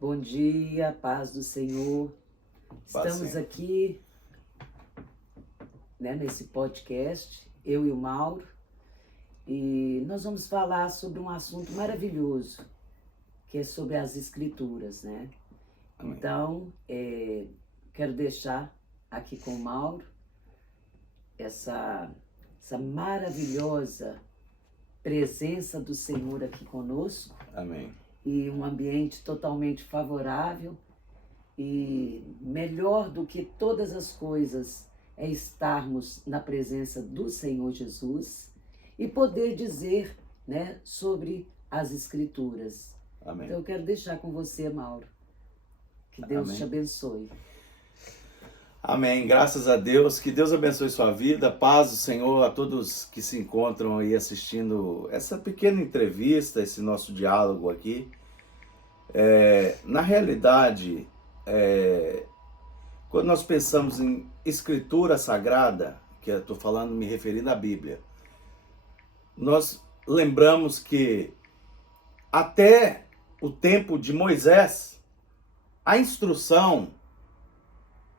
Bom dia, paz do Senhor. Estamos aqui, nesse podcast, eu e o Mauro, e nós vamos falar sobre um assunto maravilhoso, que é sobre as Escrituras, né? Amém. Então, quero deixar aqui com o Mauro essa maravilhosa presença do Senhor aqui conosco. Amém. E um ambiente totalmente favorável, e melhor do que todas as coisas é estarmos na presença do Senhor Jesus e poder dizer, sobre as Escrituras. Amém. Então eu quero deixar com você, Mauro. Que Deus Amém. te abençoe. Amém. Graças a Deus. Que Deus abençoe sua vida. Paz do Senhor a todos que se encontram aí assistindo essa pequena entrevista, esse nosso diálogo aqui. Na realidade, quando nós pensamos em Escritura Sagrada, que eu estou falando, me referindo à Bíblia, nós lembramos que até o tempo de Moisés, a instrução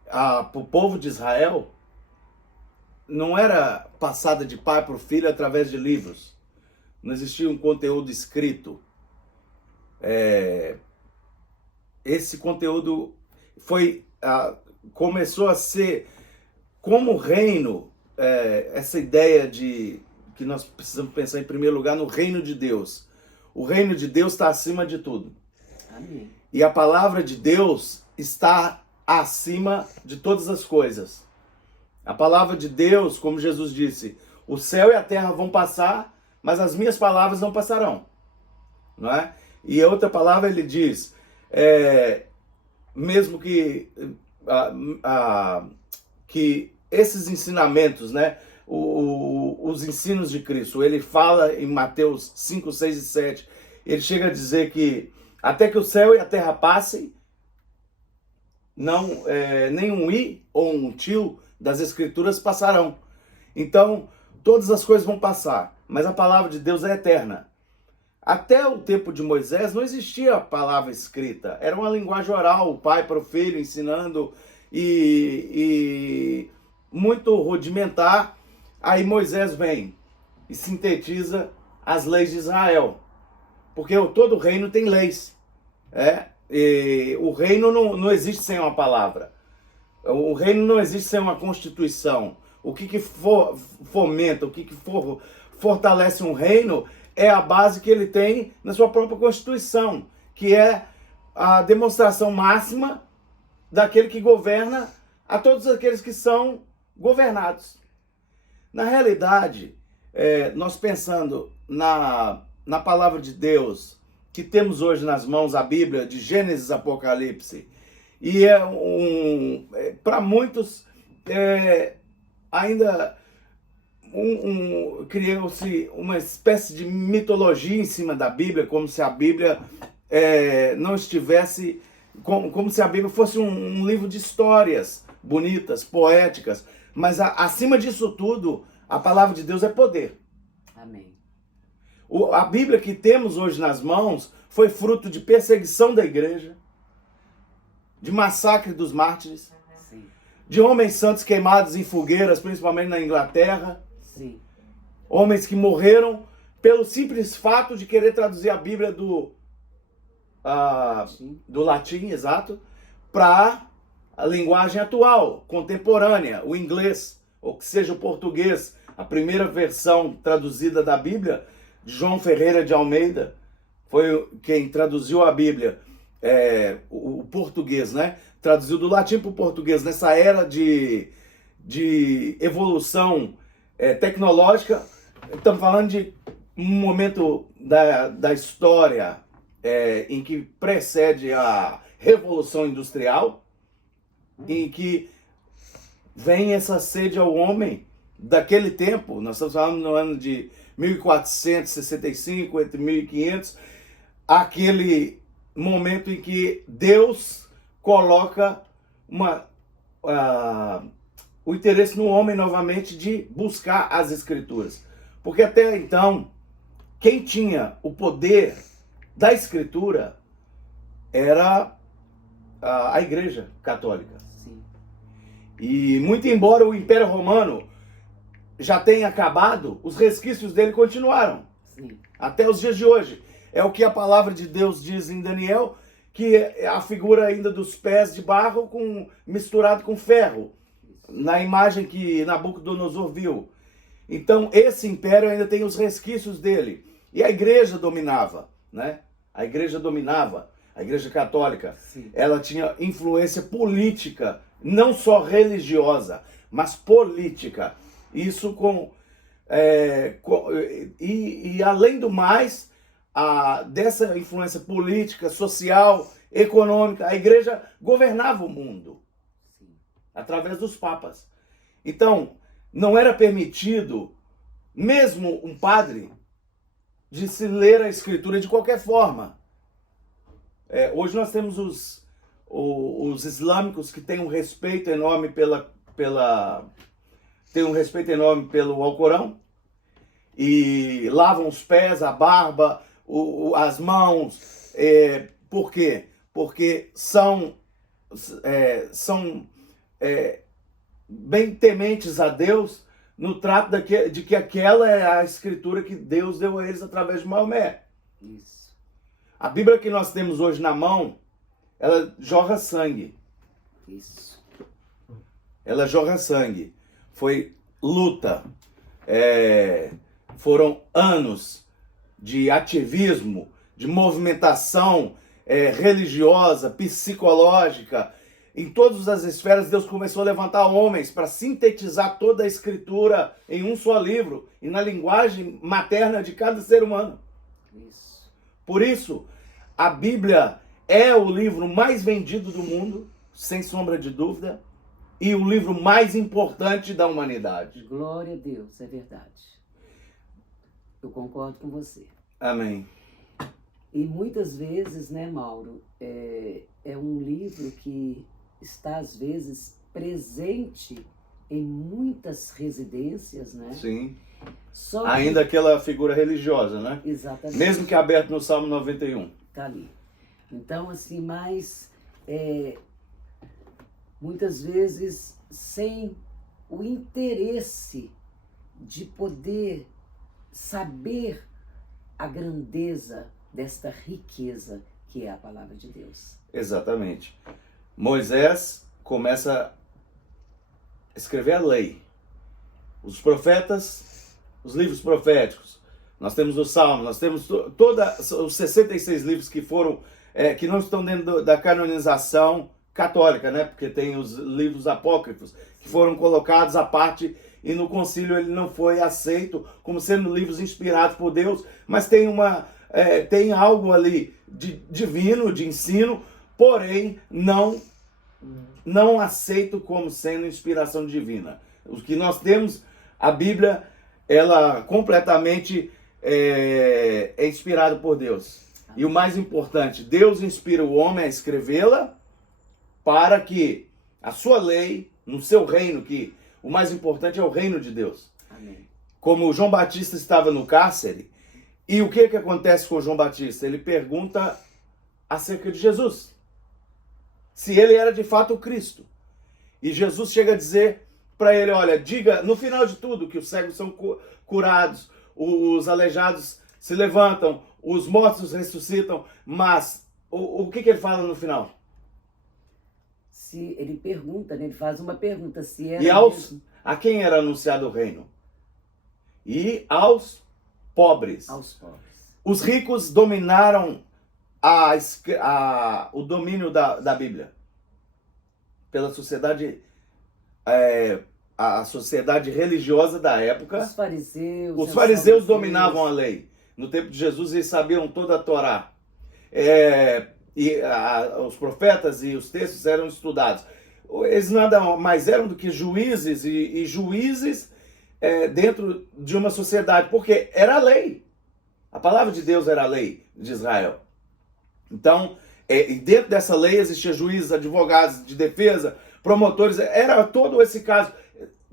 para o povo de Israel não era passada de pai para o filho através de livros. Não existia um conteúdo escrito. Esse conteúdo começou a ser como reino, essa ideia de que nós precisamos pensar em primeiro lugar no reino de Deus. O reino de Deus está acima de tudo. Amém. E a palavra de Deus está acima de todas as coisas. A palavra de Deus, como Jesus disse, o céu e a terra vão passar, mas as minhas palavras não passarão. Não é? E a outra palavra ele diz, mesmo que esses ensinamentos, os ensinos de Cristo, ele fala em Mateus 5, 6 e 7, ele chega a dizer que até que o céu e a terra passem, nem um i ou um tio das Escrituras passarão. Então, todas as coisas vão passar, mas a palavra de Deus é eterna. Até o tempo de Moisés não existia a palavra escrita, era uma linguagem oral, o pai para o filho ensinando, e muito rudimentar. Aí Moisés vem e sintetiza as leis de Israel, porque todo reino tem leis. E o reino não existe sem uma palavra. O reino não existe sem uma constituição. O que fomenta, o que fortalece um reino é a base que ele tem na sua própria constituição, que é a demonstração máxima daquele que governa a todos aqueles que são governados. Na realidade, nós pensando na palavra de Deus, que temos hoje nas mãos, a Bíblia, de Gênesis a Apocalipse, e para muitos, ainda criou-se uma espécie de mitologia em cima da Bíblia, como se a Bíblia não estivesse, como se a Bíblia fosse um livro de histórias bonitas, poéticas, mas acima disso tudo, a palavra de Deus é poder. Amém. A Bíblia que temos hoje nas mãos foi fruto de perseguição da igreja, de massacre dos mártires, Sim. de homens santos queimados em fogueiras, principalmente na Inglaterra. Sim. Homens que morreram pelo simples fato de querer traduzir a Bíblia do latim, exato, para a linguagem atual, contemporânea, o inglês, ou que seja o português. A primeira versão traduzida da Bíblia, de João Ferreira de Almeida, foi quem traduziu a Bíblia, o português, traduziu do latim para o português, nessa era de evolução tecnológica. Estamos falando de um momento da história em que precede a Revolução Industrial, em que vem essa sede ao homem daquele tempo. Nós estamos falando no ano de 1465, entre 1500, aquele momento em que Deus coloca o interesse no homem novamente de buscar as Escrituras. Porque até então, quem tinha o poder da Escritura era a Igreja Católica. Sim. E muito embora o Império Romano já tenha acabado, os resquícios dele continuaram. Sim. Até os dias de hoje. É o que a palavra de Deus diz em Daniel, que é a figura ainda dos pés de barro misturado com ferro, na imagem que Nabucodonosor viu. Então, esse império ainda tem os resquícios dele. E a igreja dominava, né? A igreja dominava, a igreja católica. Sim. Ela tinha influência política, não só religiosa, mas política. Isso e além do mais, dessa influência política, social, econômica, a igreja governava o mundo. Sim. Através dos papas. Então, não era permitido, mesmo um padre, de se ler a escritura de qualquer forma. Hoje nós temos os islâmicos que têm um respeito enorme pelo Alcorão e lavam os pés, a barba, as mãos. Por quê? Porque são bem tementes a Deus no trato de que aquela é a escritura que Deus deu a eles através de Maomé. Isso. A Bíblia que nós temos hoje na mão, ela jorra sangue. Isso. Ela jorra sangue. Foi luta. Foram anos de ativismo, de movimentação religiosa, psicológica. Em todas as esferas, Deus começou a levantar homens para sintetizar toda a escritura em um só livro e na linguagem materna de cada ser humano. Isso. Por isso, a Bíblia é o livro mais vendido do mundo, sem sombra de dúvida, e o livro mais importante da humanidade. Glória a Deus, é verdade. Eu concordo com você. Amém. E muitas vezes, né, Mauro, é um livro que está, às vezes, presente em muitas residências, né? Sim. Só Ainda aquela figura religiosa, né? Exatamente. Mesmo que aberto no Salmo 91. Tá ali. Então, assim, mas muitas vezes sem o interesse de poder saber a grandeza desta riqueza que é a palavra de Deus. Exatamente. Moisés começa a escrever a lei. Os profetas, os livros proféticos. Nós temos o Salmo, nós temos todos os 66 livros que não estão dentro da canonização católica, né? Porque tem os livros apócrifos que foram colocados à parte e no concílio ele não foi aceito como sendo livros inspirados por Deus, mas tem algo ali de divino, de ensino, porém não aceito como sendo inspiração divina. O que nós temos, a Bíblia, ela completamente é inspirada por Deus. E o mais importante, Deus inspira o homem a escrevê-la para que a sua lei, no seu reino, que o mais importante é o reino de Deus. Amém. Como João Batista estava no cárcere, e o que acontece com João Batista? Ele pergunta acerca de Jesus. Se ele era de fato o Cristo. E Jesus chega a dizer para ele, olha, diga no final de tudo que os cegos são curados, os aleijados se levantam, os mortos ressuscitam, mas o que ele fala no final? Se ele pergunta, né? Ele faz uma pergunta se era a quem era anunciado o reino? E aos pobres. Aos pobres. Os ricos dominaram o domínio da Bíblia pela sociedade, a sociedade religiosa da época. Os fariseus dominavam a lei. No tempo de Jesus eles sabiam toda a Torá. Os profetas e os textos eram estudados. Eles nada mais eram do que juízes e juízes dentro de uma sociedade, porque era a lei. A palavra de Deus era a lei de Israel. Então, dentro dessa lei existia juízes, advogados de defesa, promotores, era todo esse caso.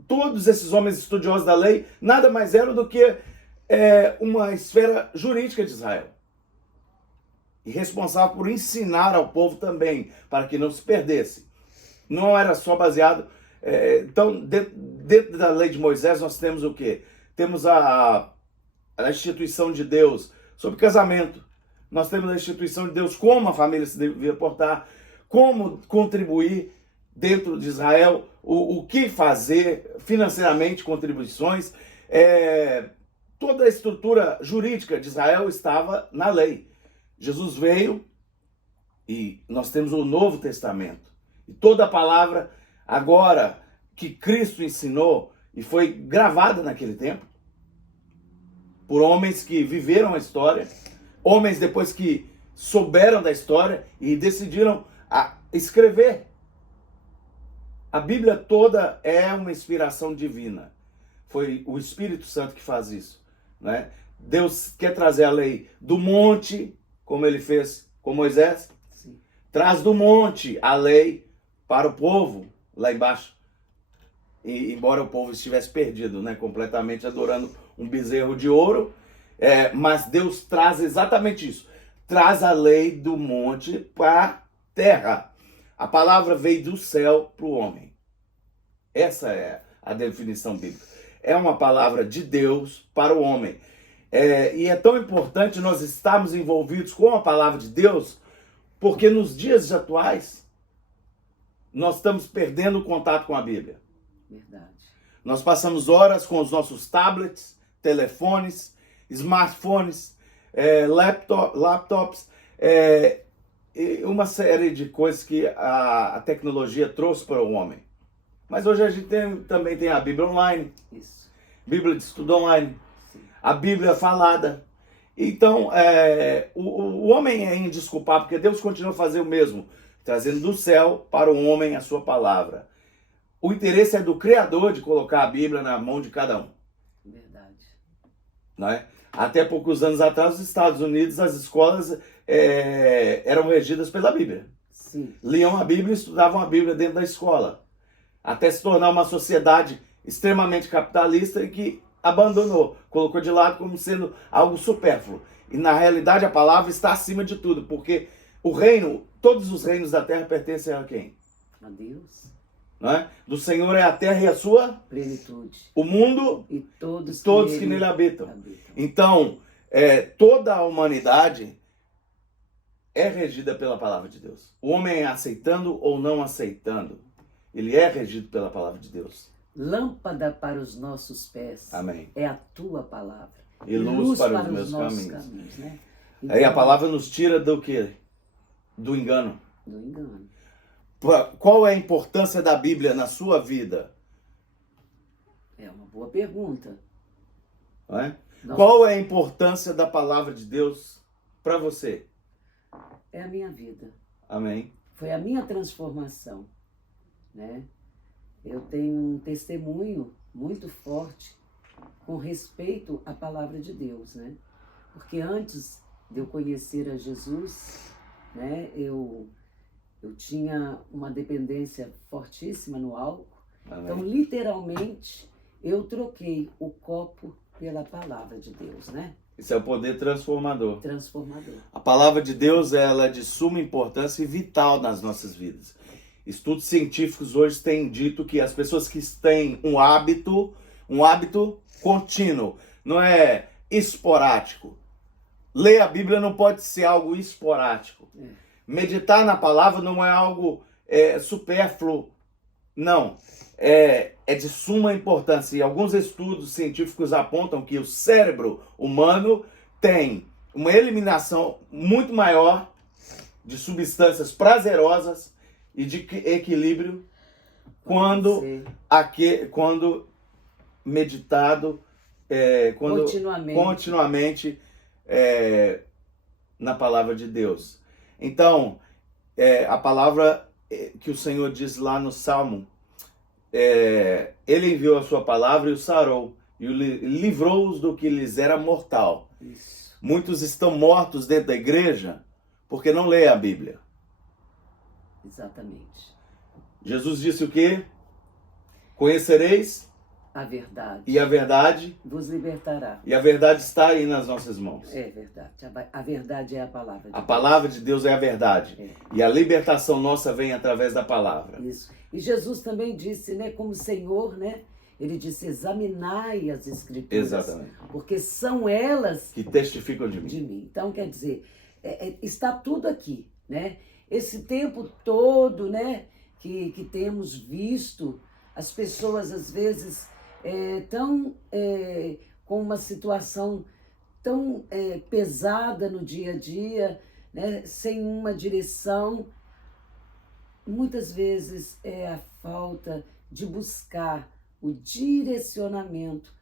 Todos esses homens estudiosos da lei nada mais eram do que uma esfera jurídica de Israel. e responsável por ensinar ao povo também, para que não se perdesse. Não era só baseado... então, dentro da lei de Moisés, nós temos o quê? Temos a instituição de Deus sobre casamento. Nós temos a instituição de Deus como a família se devia portar, como contribuir dentro de Israel, o que fazer financeiramente, contribuições. Toda a estrutura jurídica de Israel estava na lei. Jesus veio e nós temos o Novo Testamento. E toda a palavra agora que Cristo ensinou e foi gravada naquele tempo por homens que viveram a história, homens depois que souberam da história e decidiram escrever. A Bíblia toda é uma inspiração divina. Foi o Espírito Santo que faz isso, né? Deus quer trazer a lei do monte, como ele fez com Moisés. Sim. Traz do monte a lei para o povo lá embaixo. E embora o povo estivesse perdido, né, completamente adorando um bezerro de ouro, mas Deus traz exatamente isso. Traz a lei do monte para a terra. A palavra veio do céu para o homem. Essa é a definição bíblica. É uma palavra de Deus para o homem. E é tão importante nós estarmos envolvidos com a palavra de Deus, porque nos dias atuais nós estamos perdendo o contato com a Bíblia. Verdade. Nós passamos horas com os nossos tablets, telefones, smartphones, laptops, uma série de coisas que a tecnologia trouxe para o homem. Mas hoje a gente também tem a Bíblia online, Isso. Bíblia de estudo online, Sim. a Bíblia falada. Então, o homem é indesculpável, porque Deus continua a fazer o mesmo, trazendo do céu para o homem a sua palavra. O interesse é do Criador de colocar a Bíblia na mão de cada um. Verdade. Não é? Até poucos anos atrás, nos Estados Unidos, as escolas eram regidas pela Bíblia. Sim. Liam a Bíblia e estudavam a Bíblia dentro da escola. Até se tornar uma sociedade extremamente capitalista e que abandonou, colocou de lado como sendo algo supérfluo. E na realidade a palavra está acima de tudo, porque o reino, todos os reinos da terra pertencem a quem? A Deus. Não é? Do Senhor é a terra e a sua Plenitude. o mundo E todos que nele habitam. Então, toda a humanidade é regida pela palavra de Deus. O homem aceitando ou não aceitando, ele é regido pela palavra de Deus. Lâmpada para os nossos pés. Amém. É a tua palavra. E luz para os meus nossos caminhos. Né? Aí a palavra nos tira do quê? Do engano. Do engano. Qual é a importância da Bíblia na sua vida? É uma boa pergunta. Não é? Qual é a importância da palavra de Deus para você? É a minha vida. Amém. Foi a minha transformação, né? Eu tenho um testemunho muito forte com respeito à palavra de Deus, né? Porque antes de eu conhecer a Jesus, né, eu tinha uma dependência fortíssima no álcool. Amém. Então, literalmente, eu troquei o copo pela palavra de Deus, né? Isso é o poder transformador. Transformador. A palavra de Deus, ela é de suma importância e vital nas nossas vidas. Estudos científicos hoje têm dito que as pessoas que têm um hábito contínuo, não é esporádico. Ler a Bíblia não pode ser algo esporádico. Meditar na palavra não é algo supérfluo. Não. É de suma importância. E alguns estudos científicos apontam que o cérebro humano tem uma eliminação muito maior de substâncias prazerosas e de equilíbrio quando meditado continuamente na palavra de Deus. Então, a palavra que o Senhor diz lá no Salmo, ele enviou a sua palavra e os sarou, e livrou-os do que lhes era mortal. Isso. Muitos estão mortos dentro da igreja porque não leem a Bíblia. Exatamente. Jesus disse o quê? Conhecereis a verdade e a verdade, vos libertará. e a verdade está aí nas nossas mãos. É verdade. A verdade é a palavra de A Deus. palavra de Deus é a verdade. É. E a libertação nossa vem através da palavra. Isso. E Jesus também disse, né, como Senhor, né? Ele disse, examinai as Escrituras. Exatamente. Porque são elas Que testificam de de mim. mim. Então, quer dizer, está tudo aqui, né? Esse tempo todo, né, que temos visto, as pessoas às vezes tão com uma situação tão pesada no dia a dia, né, sem uma direção. Muitas vezes é a falta de buscar o direcionamento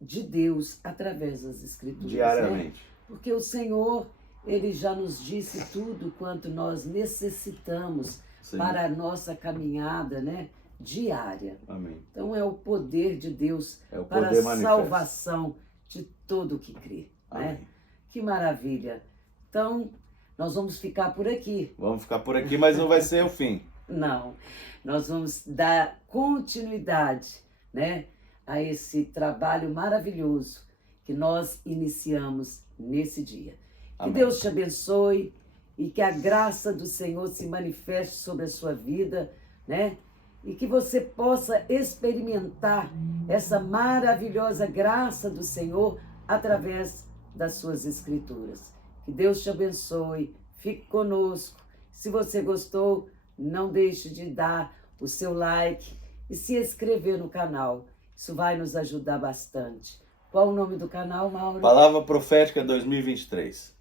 de Deus através das Escrituras. Diariamente. Né? Porque o Senhor, Ele já nos disse tudo quanto nós necessitamos Sim. para a nossa caminhada, né, diária. Amém. Então é o poder de Deus É o para poder a manifesto. salvação de todo o que crê. Né? Amém. Que maravilha. Então, nós vamos ficar por aqui. Vamos ficar por aqui, mas não vai ser o fim. Não, nós vamos dar continuidade, né, a esse trabalho maravilhoso que nós iniciamos nesse dia. Amém. Que Deus te abençoe e que a graça do Senhor se manifeste sobre a sua vida, né? E que você possa experimentar essa maravilhosa graça do Senhor através das suas Escrituras. Que Deus te abençoe, fique conosco. Se você gostou, não deixe de dar o seu like e se inscrever no canal. Isso vai nos ajudar bastante. Qual o nome do canal, Mauro? Palavra Profética 2023.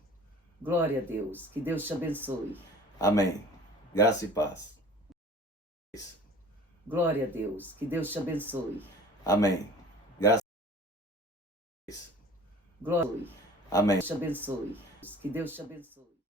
Glória a Deus. Que Deus te abençoe. Amém. Graça e paz. Glória a Deus. Que Deus te abençoe. Amém. Graça e paz. Glória. Amém. Deus te abençoe. Que Deus te abençoe.